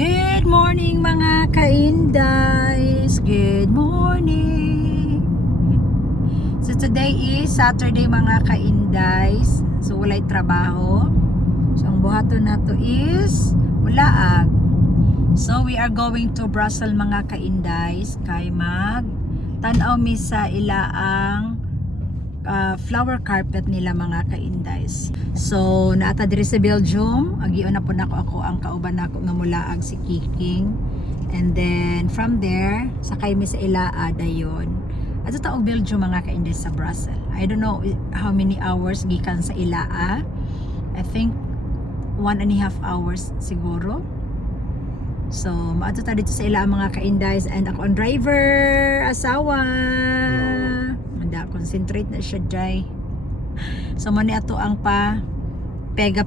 Good morning mga kaindays. Good morning. So today is Saturday mga kaindays. So walay trabaho. So ang buhaton nato is ulaag. So we are going to Brussels mga kaindays kay mag tan-aw mi sa ilaang flower carpet nila mga kaindays. So naata diri sa Belgium, agion na po ako ang kauban nako nga mulaag si Kiking. And then from there, sakay mi sa Ilaa dayon. Ato ta og Belgium mga kaindays sa Brussels. I don't know how many hours gikan sa Ilaa. I think 1.5 hours siguro. So maato ta dito sa Ilaa mga kaindays, and ako ang driver, asawa. Concentrate na siya jay. So man ato ang pa pega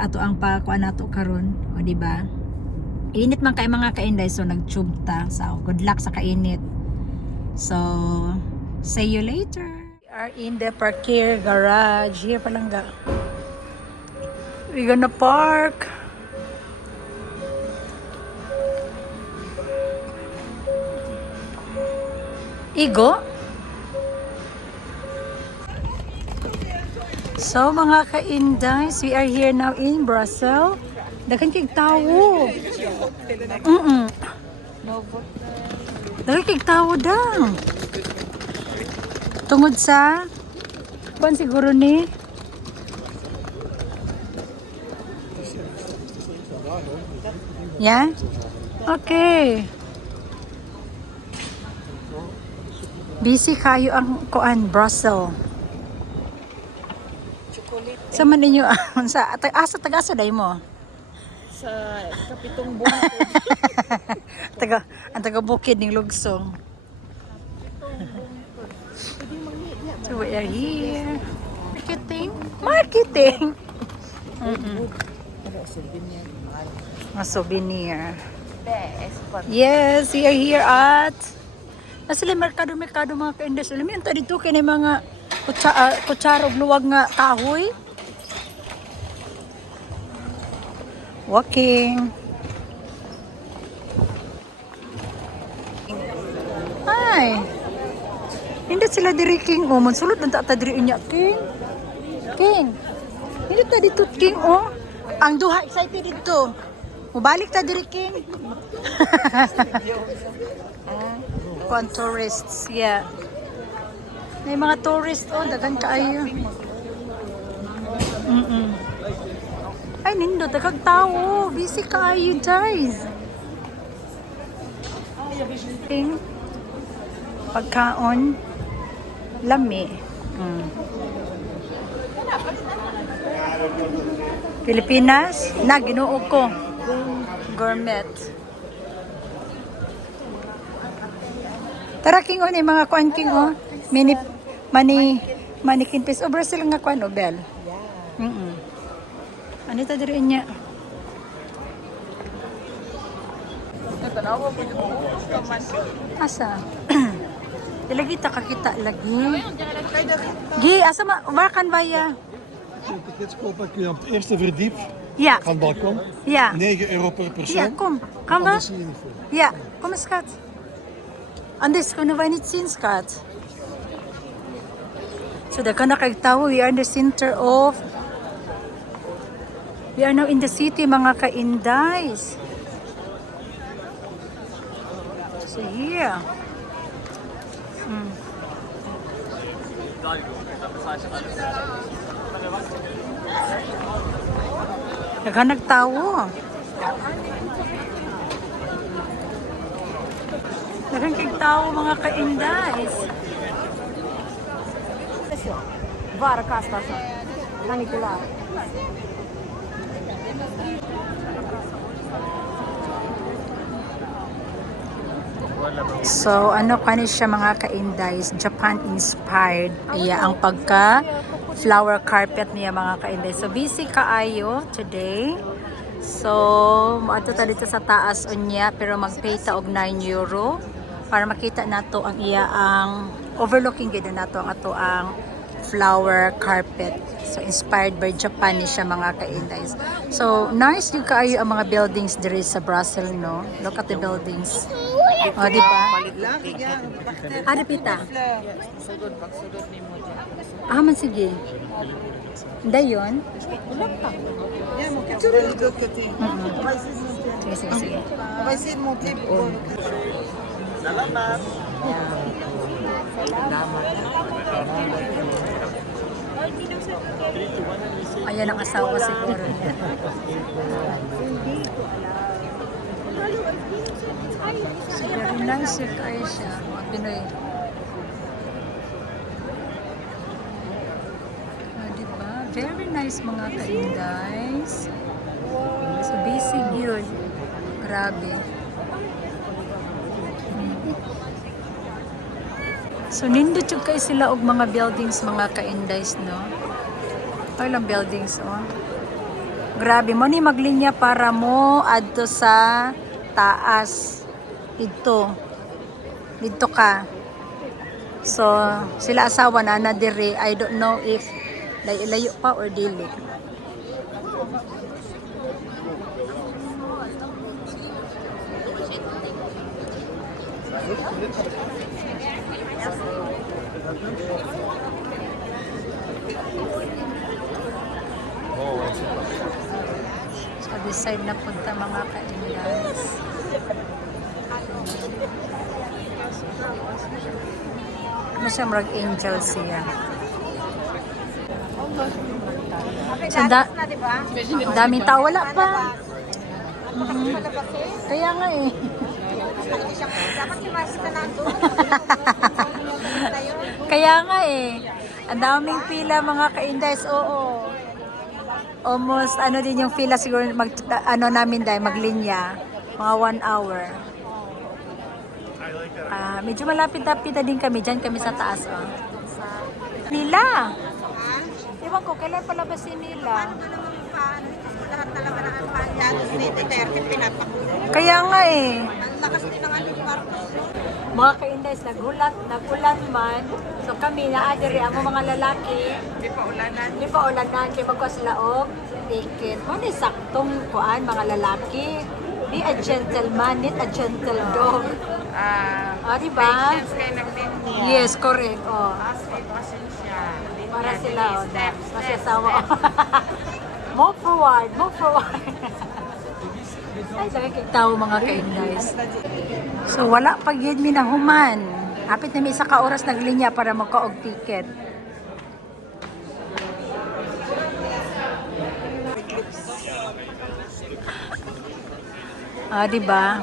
ato ang pa kuan nato karon, o di ba? Init man kay mga kainday, so nagtube ta. So good luck sa kainit. So see you later. We are in the parkir garage. Here palangga. We gonna park. Igo. So mga ka-Indies, we are here now in Brussels. Dagan kay tawo. Dagan kay tawo daw. Tungod sa kuan siguro ni. Yeah? Okay. Busy kayo ang kuan Brussels. Sa man ninyo sa taga-asa day mo? Sa kapitong bukid. ang taga bukid ning Lugsong. So we are here. Marketing. Mga souvenir. Yes, we are here at nasili merkado mga ka-Indies. Alam mo yun, dito kaya mga kutsara og luwag nga kahoy. Walking. Ay. Hindi sila diri King. Oh, mansulod lang ta diri unya King. King. Hindi ta dito King oh. Ang duha excited dito. Mubalik ta diri King. Kuan tourists, yeah. May mga tourist oh, dagan kaayo. Ay, nindo, dagang tao. Busy kaayo, guys. Pagkaon, lami. Pilipinas, na, ginuo ko. Gourmet. Tara, King, oh, mga kuan, King, oh. Manikin pis. O, Brazil nga kuan, oh, Bel. Ano ito diri niya? Asa? Ilagi ta kakita lagi. Gi, asa waar kan wij? Dit koop ik op het eerste verdiep Ja. van het balkon. Ja. €9 per persoon. Ja, kom. Gaan we? Anders zie je niet veel. Ja, kom eens schat. Anders kunnen wij niet zien, schat. So, daar kan ik tawo. We are in the center of We are now in the city, mga ka-Indies. So here. Naghanag tawo. Naghanag tawo, mga ka-Indies. Vara kasta sa Nanikula. So, ano kani siya mga ka-Indies, Japan inspired. Iya ang pagka flower carpet niya mga ka-Indies. So, busy kaayo today. So, maato ta dito sa taas unya, pero mag-pay ta og €9 para makita nato ang iya ang overlooking gid nato ang ato ang flower carpet. So inspired by Japan ni siya mga ka-Indies. So nice yung kaayo ang mga buildings diri sa Brussels, no? Look at the buildings. Oh, di ba? Ano pita? Ah, man sige. Hindi yun? Sige, sige, sige. Ayan ang asawa siguro niya. So, very nice yung kayo siya. Mga Pinoy. Diba? Very nice mga ka-Indies. So, basic yun. Grabe. So, nindot yung kayo sila og mga buildings, mga ka-Indies, no? Ilang buildings, oh. Grabe mo ni maglinya para mo adto sa taas. Dito ka. So, sila asawa na diri. I don't know if layo pa or dili. So, this side na punta mga ka-Indies. Ano siya, marag angel siya. So, daming tao. Wala pa. Kaya nga eh. Kaya nga eh. Ang daming pila mga ka-Indies. Oo. Almost ano din yung pila siguro namin dahil maglinya. Mga 1 hour. Medyo malapit-lapit na din kami. Diyan kami sa taas. Oh. Nila. Ewan ko, kailan palabas si Nila? Kaya nga eh. Mga ka-Indies, nagulat man. So kami, naadiri ang mga lalaki. Di pa ulanan. Kaya magkuha sila og ticket. Ano yung saktong kuan, mga lalaki? Di a gentleman, not a gentle dog. Diba? Yes, correct. Oh. Para sila, oh, masasawa. Move forward. Ay, nakikita mga ka-Indies. So, wala pag yun minahuman. Hapit na may isa ka oras naglinya para magkaog ticket. Diba?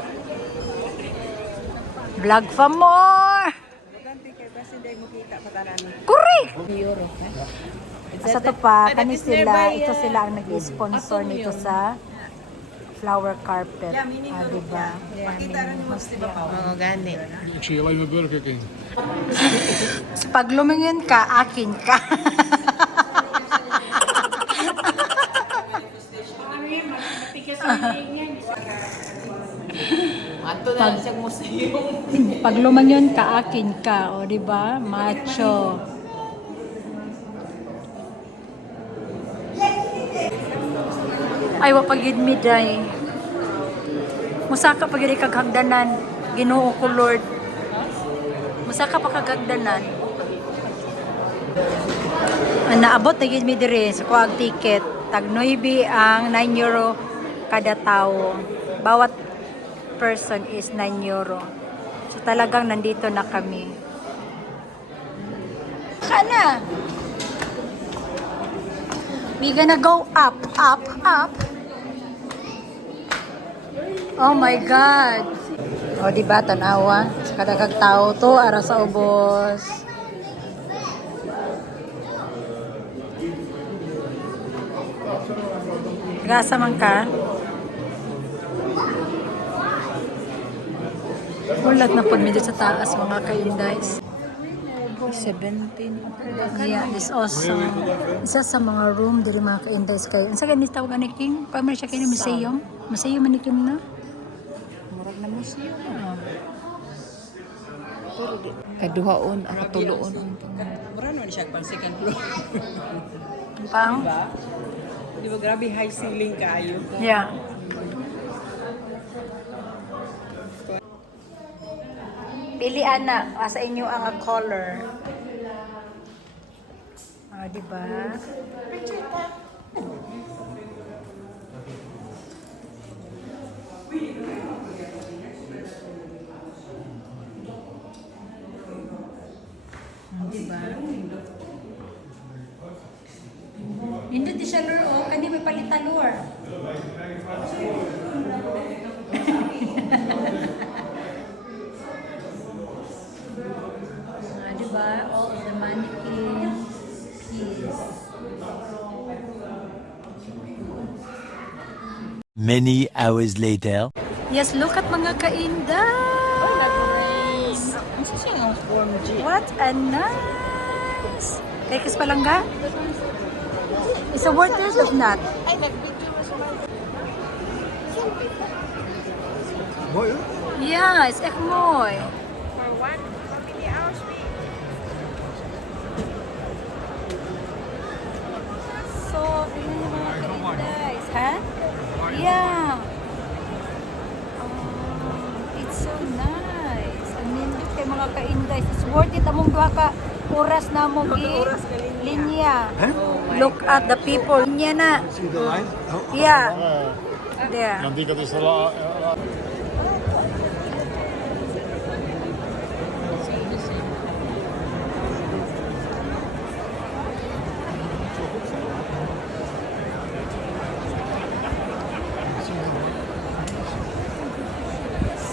Vlog for more! Correct! Sa to pa, ito sila ang nag-sponsor nito sa flower carpet. Diba? Mga gani. Ik zie alleen maar Burger King. So, pag lumingin ka, akin ka. Pag lumingin ka, akin ka. O, diba? Macho. Ay, wapagid mi day. Musaka pag yun kaghagdanan. Ginoo ko, Lord. Musaka pa kaghagdanan. Naabot na yun mi dire sa kuwag ticket. Tag 9 ang 9 euro kada tao. Bawat person is 9 euro. So talagang nandito na kami. Sana! We gonna go up. Oh my God. O, diba, tanawa. Sa kadagag tao to, ara sa ubos. Gasa man ka. Ulat na po medyo sa taas, mga ka-Indies. 17. Yeah, this also. Isa sa mga room diri mga ka-Indies kayo. Ang sa ganit tawag ni King, pamar siya kayo museum. Museum man ni King na. Murag na museum. Kaduhaon, ang katuloon. man siya pang second floor. Pang? Diba? Di ba grabe high ceiling kayo? Yeah. Pilian na sa inyo ang color. Ah, di ba? Di ba? Hindi di siya lure, oh. Kani may palitan lure. Diba? All of the mannequin piece. Many hours later. Yes, look at mga kainday! Ano siya ng form G? What a nice! Kekis pa lang ga? Is it worth it or not? Yeah, it's echt mooi. So, tingnan niyo mga kaindays. Ha? Yeah. It's so nice. Ang nindot kay mga kaindays. It's worth it among duha ka oras na mo linya. Look at the people. Linya na. See the line? Yeah. There. Dan denk ik dat is de la...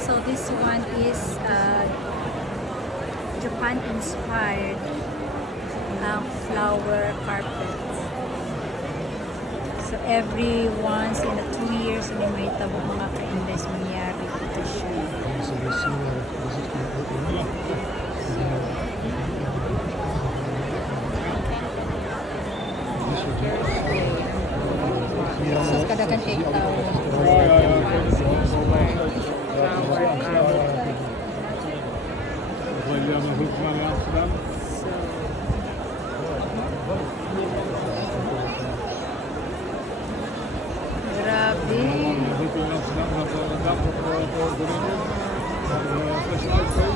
So this one is Japan inspired flower carpet. So every once in a 2 years may tabo mga ka-invest mangyari ito siya. So kada kan take Jullie hebben een goed van Amsterdam. Grabe. Goed in Amsterdam. Dat dag voor de winnen. Fles uitvee.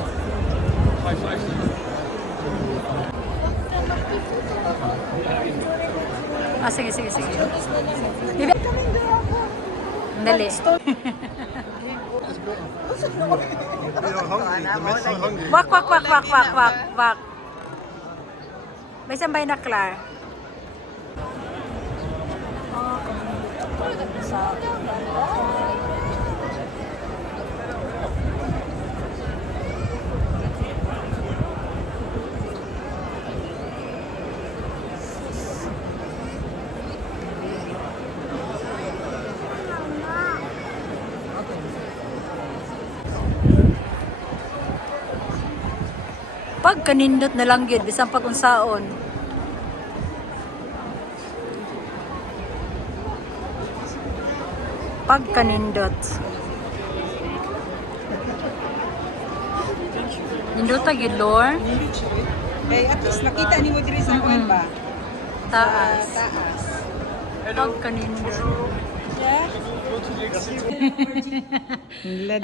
5,50. Ah, sige, sige, sige. Dali. Wak, wak, wak, wak, wak, wak, wak. May sambay na Clar. Pag kanindot na lang yun, bisang pag unsaon. Pag kanindot. Nindot tag yun, Lord. Eh, at least nakita ni mo diri sa kuan ba? Taas. Taas. Pag kanindot.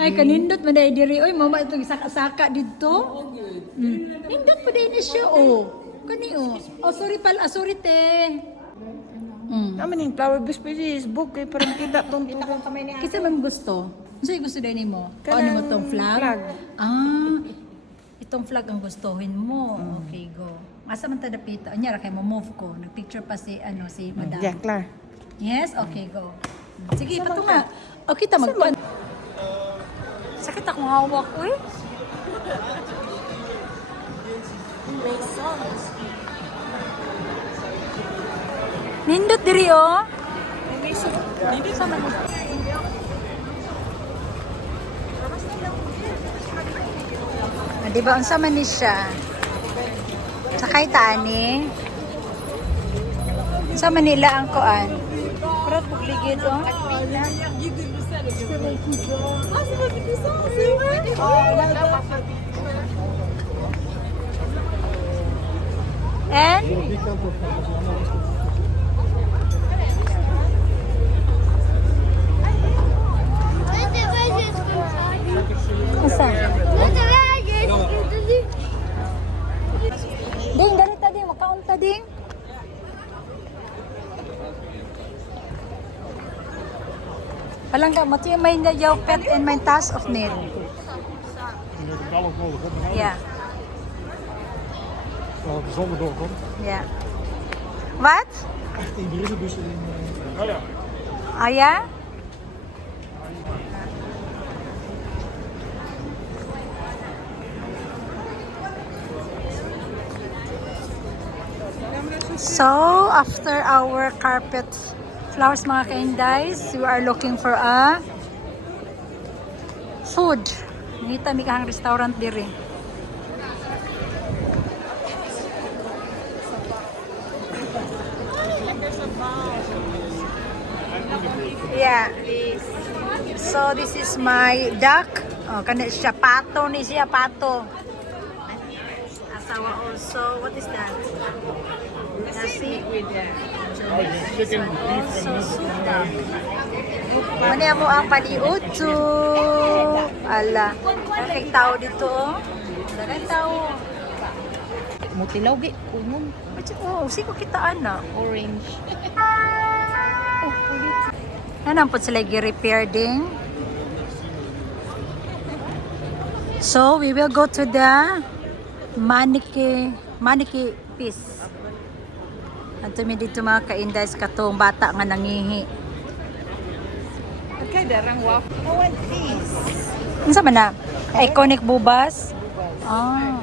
Ay, kanindot man dahil diri. Oy, mama itong saka-saka dito. Nindot pa dahil na siya, oh. Kani, oh. Oh, sorry pala. Sorry, te. Naman yung flower bus pa is book kay parang kita tong tubo. Kasi man gusto. Ano sa'yo gusto dahil mo? O ano mo itong flag? flag. Ah, itong flag ang gustuhin mo. Okay, go. Asa man tadapita? Anyara kay mo move ko. Nagpicture pa si, si madam. Yeah, Clar. Yes? Okay, go. Sige, patunga. O, kita magpan. Sakit akong hawak, uy. Nindot diri, oh. Sama mo. Ah, di ba, unsa man ni siya? Sakay tani. Unsa man nila ang kuan? Prat pugligid, oh. Asa? Ding, ganito ding, makaunta ding. Palangga, wat je mijn jouw pet en mijn tas of niet? Je hebt ook alles nodig op. Ja, Als de zon erdoor komt. ja. Wat? In de brievenbus in... Oh ja. Ah ja? So, after our carpet flowers mga kaindays, we are looking for a food. Nangita mi kahang restaurant diri. Yeah. So, this is my duck. Oh, kana siya pato ni siya pato. Asawa also. What is that? Nasi with Chicken, beef also and... suda. Mani mo ang paniutso. Ala. Nakay tao dito. Oh. Nakay tao. Mutilaw gi kunon Oh, siko kita ana. orange. Nanang po sila i-repair din. So, we will go to the maniki piece. At tumi dito mga kaindays katong bata nga nangihi. Okay, darang waffle. I want this. Ano man na? Iconic bubas? Ah.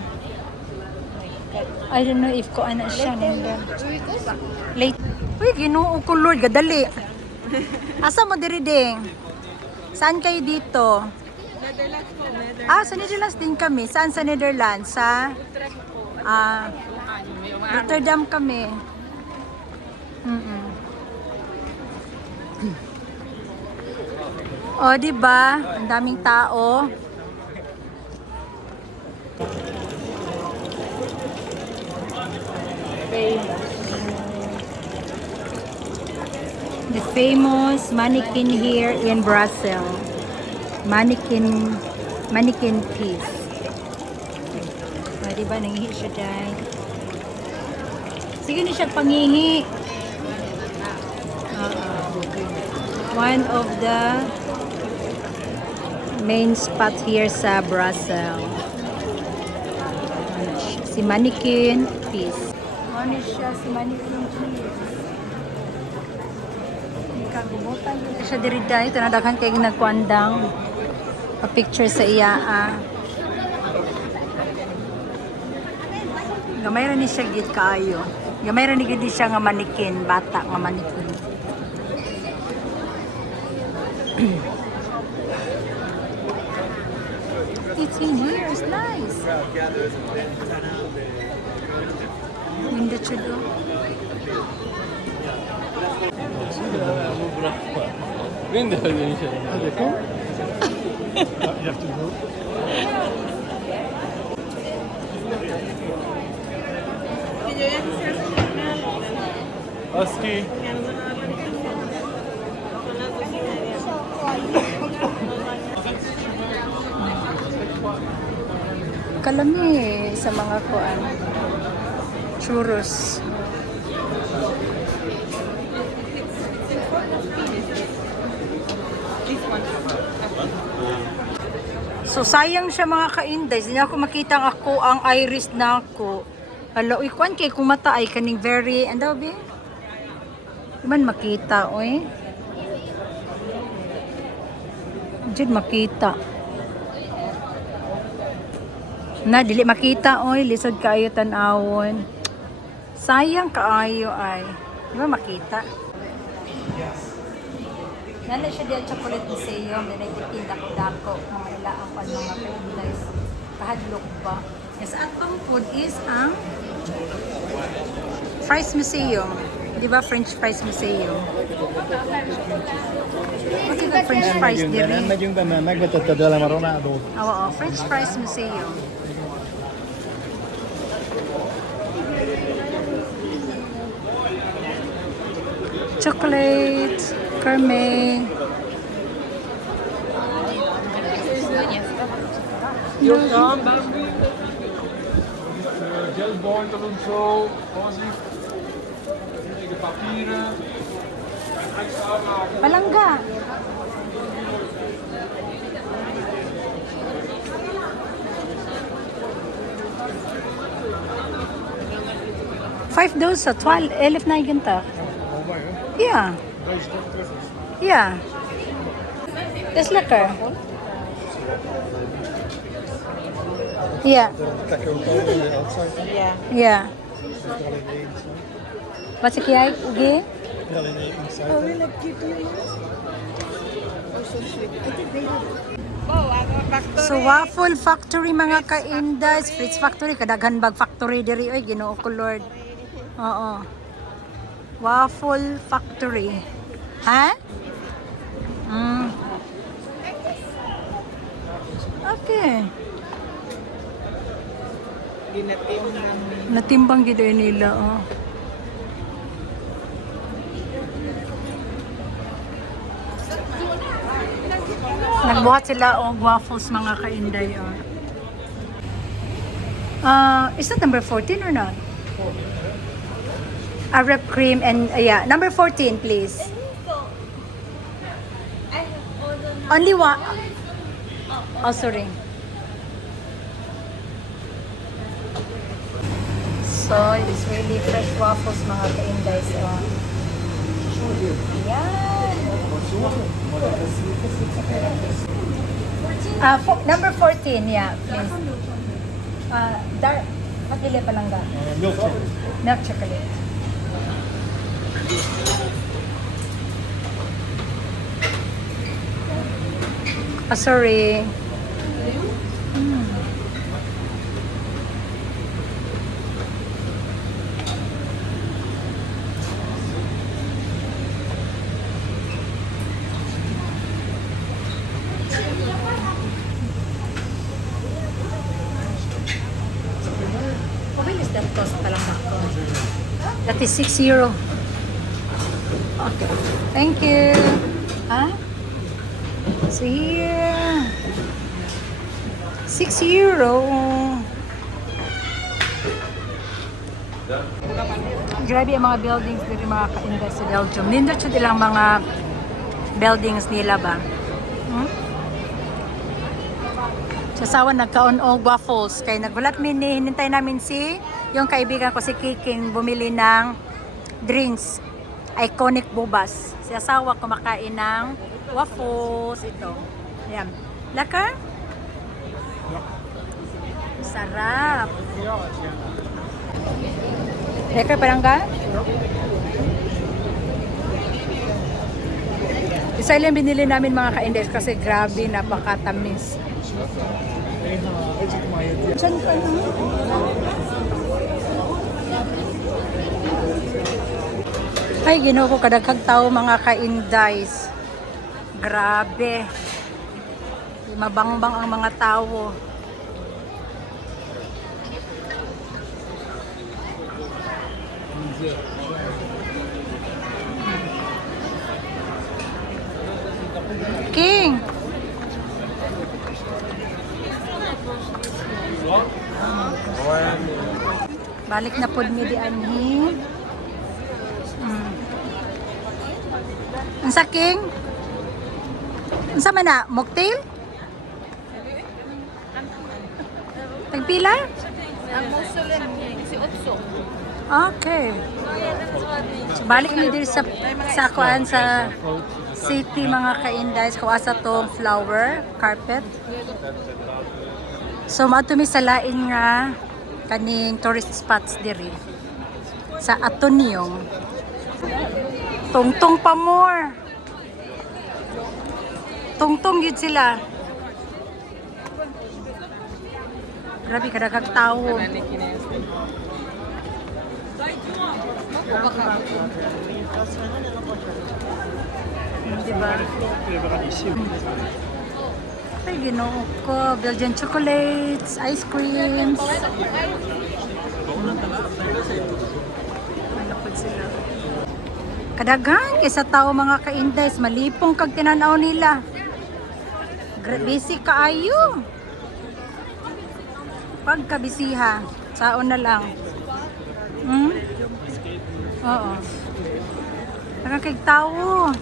I don't know if ko ana siya nila. Late. Uy, ginoo ko Lord, gadali. Asa mo diri ding? Saan kayo dito? Netherlands po, Netherlands. Ah, sa Netherlands din kami. Saan sa Netherlands? Sa Rotterdam kami. O, di ba? Ang daming tao. The famous mannequin here in Brussels. Mannequin piece. O, di ba? Nangihi siya dahil. Sige na siya pangihi. One of the main spot here sa Brussels. Si mannequin piece. Ano siya si mannequin piece? Kagubutan ko siya diri dahil. Ito nadaghan kayo nagkuandang pa-picture sa iya. Gamay ra ni siya gid kaayo. Gamay ra ni gid siya nga mannequin, bata nga mannequin. It's in here, it's nice. Window to do. Window edition. You have to go. Husky. Kalami sa mga kuan. Churros. So sayang siya mga kainday. Hindi ako makita ako ang iris na ako. Hala, uy, kuan kay kung mata ay kaning very, ano ba? Di man makita, uy. Diyan makita. Na, dili makita, oy. Lisod kaayo tan-awon. Sayang kaayo ay. Di ba makita? Nana siya diyan chocolate museum. Na nagtitindak-dako. Mga ilaang pan mga kaindays. Kahadlok ba? Yes, atong food is ang Fries Museum. Di ba French Fries Museum? What is the French fries diri? Oo, French Fries Museum. chocolate, Carme. Gelbeutel en zo, voorzicht. De papieren. En extra aanmaken. Palangga. Five those, 12, 11 na ginta. Yeah. Yeah. That's lekker. Yeah. Yeah. Yeah. Wat zeg jij, Ugi? So Waffle Factory mga ka-Indays, Fritz Factory, kadaghan bag factory diri oy, Ginoo ko Lord. Oo. Waffle Factory. Ha? Mm. Okay. Ginatiw namin. Natimbang gid nila, oh. Nagbuhat sila og waffles mga ka-Inday, oh. Is that number 14 or not? Arab cream and yeah, number 14 please. Only one. Oh, sorry. So, it's really fresh waffles mga ka-Inday. So, yan. Number 14, yeah, please. Dark, pagili pa lang ga? Milk chocolate. Milk chocolate. Sorry. What is that cost palang bako? That is 6 euro. Okay. Thank you. Huh? So here. 6 euro. Grabe ang mga buildings dito mga ka-Inday sa Belgium. Nindot siya nilang mga buildings nila ba? Sasawan nagkaon og waffles kay nagulat hinintay namin si yung kaibigan ko si Kiking bumili ng drinks iconic bubas. Si asawa kumakain ng waffles ito. Ayan. Laka? Sarap. Laka parang ka? Isa lang binili namin mga ka-Indes kasi grabe napakatamis. Diyan ka na. Ay, Ginoo ko kadaghang tao mga ka-Indays. Grabe. Mabangbang ang mga tao. King. Balik na pod mi di anhi. Unsa King? Unsa man na? Mocktail? Tagpila? Ang musulin si Otso. Okay. So, balik ni diri sa kuan sa city mga ka-Indays kung asa tong flower carpet. So maadto mi sa lain nga kaning tourist spots diri sa Atonium. Tungtong pa more. Tungtong gid sila. Grabe kadaghang tawo. Diba? Ay, Ginoo ko. Belgian chocolates, ice creams. Malapad sila. Kadaghan kaysa tao mga ka-Indays, malipong kag tinanaw nila. Busy kaayo. Pagkabisiha, saon na lang. Oo. Kay tao.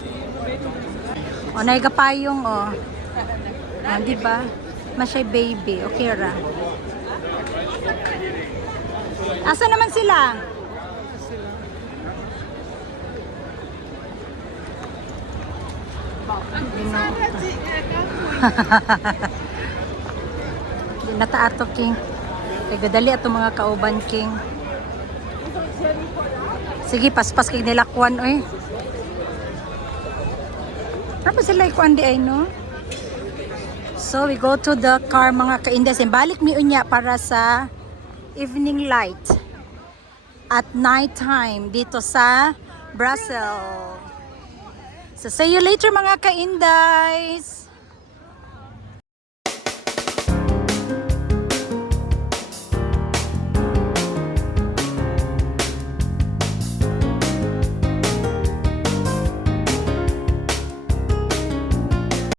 O, naigapayong, o. Di ba? Masyay baby. Okay ra. Asa naman sila? Di na ta ato, King. Kaya gadali ato mga kauban, King. Sige, paspas kay nilakwan, oy. Ano sila ikuan di ay, no? So, we go to the car, mga ka-Indays. Balik mi unya para sa evening light at night time dito sa Brussels. So, see you later, mga ka-Indays.